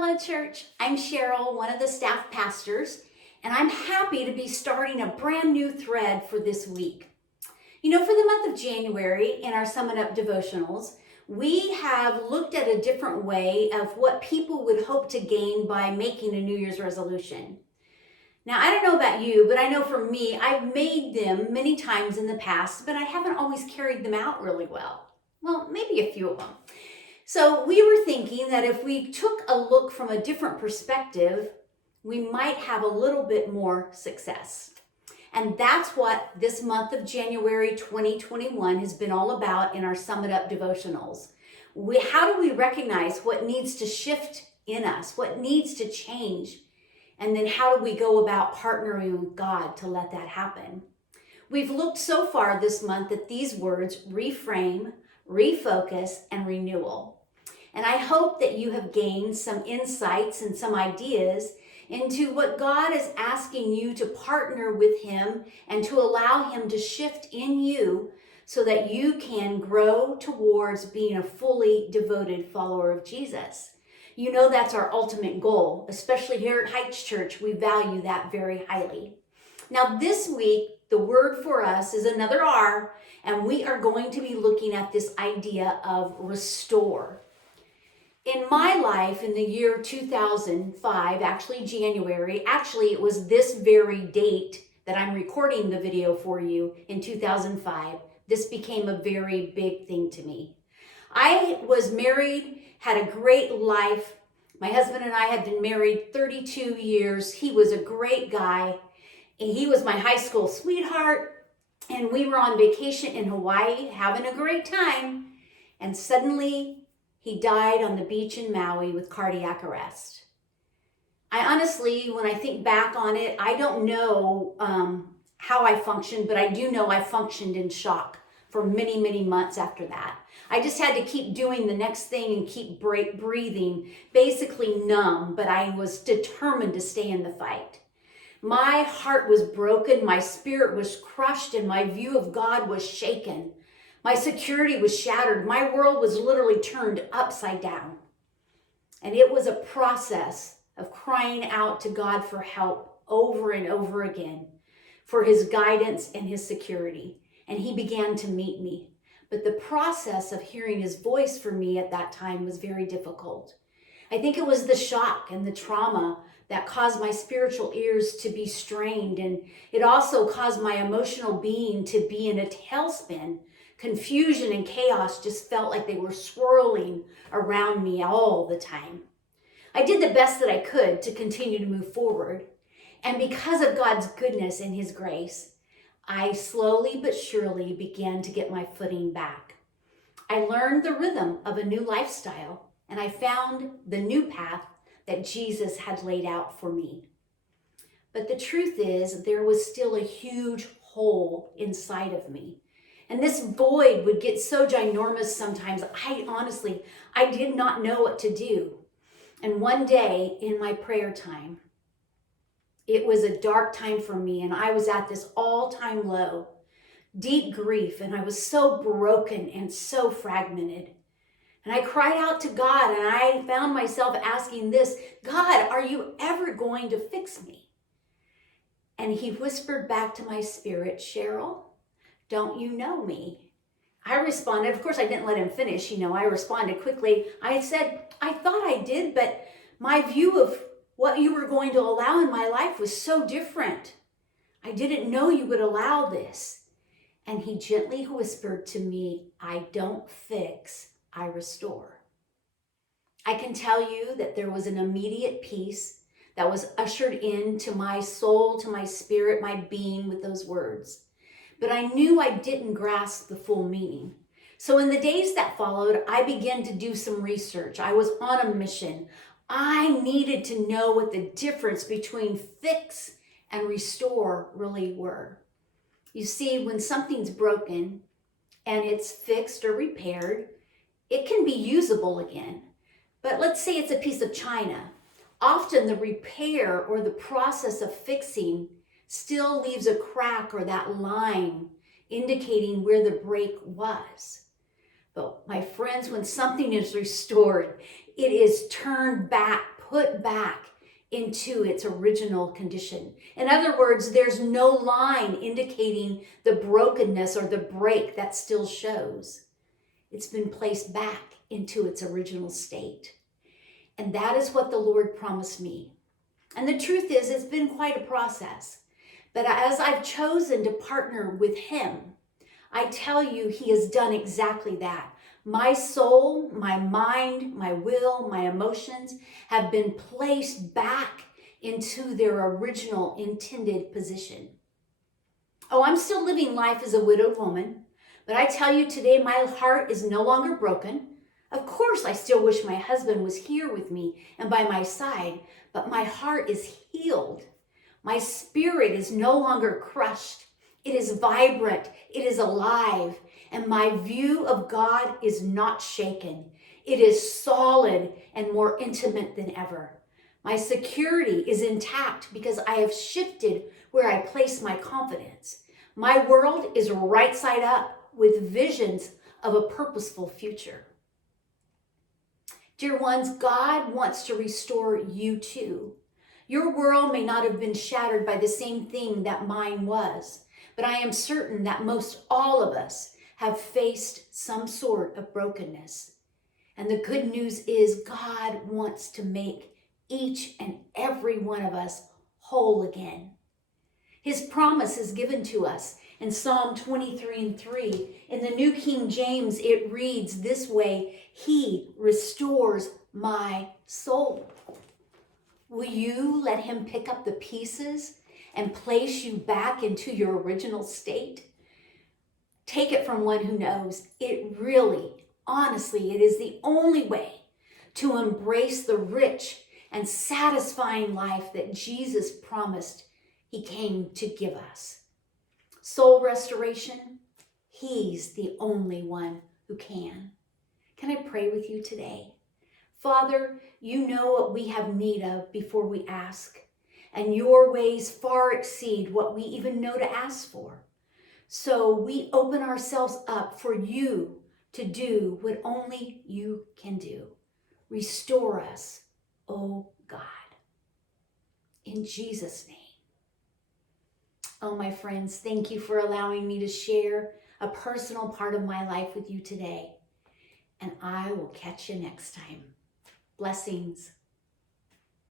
Hello, church. I'm Cheryl, one of the staff pastors, and I'm happy to be starting a brand new thread for this week. You know, for the month of January in our Summit Up devotionals, we have looked at a different way of what people would hope to gain by making a New Year's resolution. Now, I don't know about you, but I know for me, I've made them many times in the past, but I haven't always carried them out really well. Well, maybe a few of them. So we were thinking that if we took a look from a different perspective, we might have a little bit more success. And that's what this month of January 2021 has been all about in our Summit Up devotionals. How do we recognize what needs to shift in us, what needs to change? And then how do we go about partnering with God to let that happen? We've looked so far this month at these words: reframe, refocus, and renewal. And I hope that you have gained some insights and some ideas into what God is asking you to partner with Him and to allow Him to shift in you so that you can grow towards being a fully devoted follower of Jesus. You know that's our ultimate goal, especially here at Heights Church. We value that very highly. Now this week, the word for us is another R, and we are going to be looking at this idea of restore. In my life, in the year 2005, actually January, it was this very date that I'm recording the video for you in 2005. This became a very big thing to me. I was married, had a great life. My husband and I had been married 32 years. He was a great guy. And he was my high school sweetheart. And we were on vacation in Hawaii, having a great time. And suddenly, he died on the beach in Maui with cardiac arrest. I honestly, when I think back on it, I don't know how I functioned, but I do know I functioned in shock for many, many months after that. I just had to keep doing the next thing and keep breathing, basically numb, but I was determined to stay in the fight. My heart was broken, my spirit was crushed, and my view of God was shaken. My security was shattered. My world was literally turned upside down. And it was a process of crying out to God for help over and over again, for His guidance and His security. And He began to meet me. But the process of hearing His voice for me at that time was very difficult. I think it was the shock and the trauma that caused my spiritual ears to be strained. And it also caused my emotional being to be in a tailspin. Confusion and chaos just felt like they were swirling around me all the time. I did the best that I could to continue to move forward. And because of God's goodness and His grace, I slowly but surely began to get my footing back. I learned the rhythm of a new lifestyle, and I found the new path that Jesus had laid out for me. But the truth is, there was still a huge hole inside of me. And this void would get so ginormous sometimes, I did not know what to do. And one day in my prayer time, it was a dark time for me, and I was at this all-time low, deep grief, and I was so broken and so fragmented. And I cried out to God, and I found myself asking this: God, are you ever going to fix me? And He whispered back to my spirit, Cheryl, don't you know me? I responded, of course I didn't let him finish, I responded quickly. I said, I thought I did, but my view of what you were going to allow in my life was so different. I didn't know you would allow this. And He gently whispered to me, I don't fix, I restore. I can tell you that there was an immediate peace that was ushered into my soul, to my spirit, my being with those words. But I knew I didn't grasp the full meaning. So in the days that followed, I began to do some research. I was on a mission. I needed to know what the difference between fix and restore really were. You see, when something's broken and it's fixed or repaired, it can be usable again. But let's say it's a piece of china. Often the repair or the process of fixing still leaves a crack or that line indicating where the break was. But my friends, when something is restored, it is turned back put back into its original condition. In other words, there's no line indicating the brokenness or the break that still shows. It's been placed back into its original state. And that is what the Lord promised me. And the truth is, it's been quite a process. But as I've chosen to partner with Him, I tell you, He has done exactly that. My soul, my mind, my will, my emotions have been placed back into their original intended position. Oh, I'm still living life as a widowed woman, but I tell you today, my heart is no longer broken. Of course, I still wish my husband was here with me and by my side, but my heart is healed. My spirit is no longer crushed. It is vibrant. It is alive. And my view of God is not shaken. It is solid and more intimate than ever. My security is intact because I have shifted where I place my confidence. My world is right side up with visions of a purposeful future. Dear ones, God wants to restore you too. Your world may not have been shattered by the same thing that mine was, but I am certain that most all of us have faced some sort of brokenness. And the good news is God wants to make each and every one of us whole again. His promise is given to us in Psalm 23:3. In the New King James, it reads this way: He restores my soul. Will you let Him pick up the pieces and place you back into your original state? Take it from one who knows. It really, honestly, it is the only way to embrace the rich and satisfying life that Jesus promised He came to give us. Soul restoration, He's the only one who can. Can I pray with you today? Father, you know what we have need of before we ask, and your ways far exceed what we even know to ask for. So we open ourselves up for you to do what only you can do. Restore us, oh God. In Jesus' name. Oh, my friends, thank you for allowing me to share a personal part of my life with you today. And I will catch you next time. Blessings.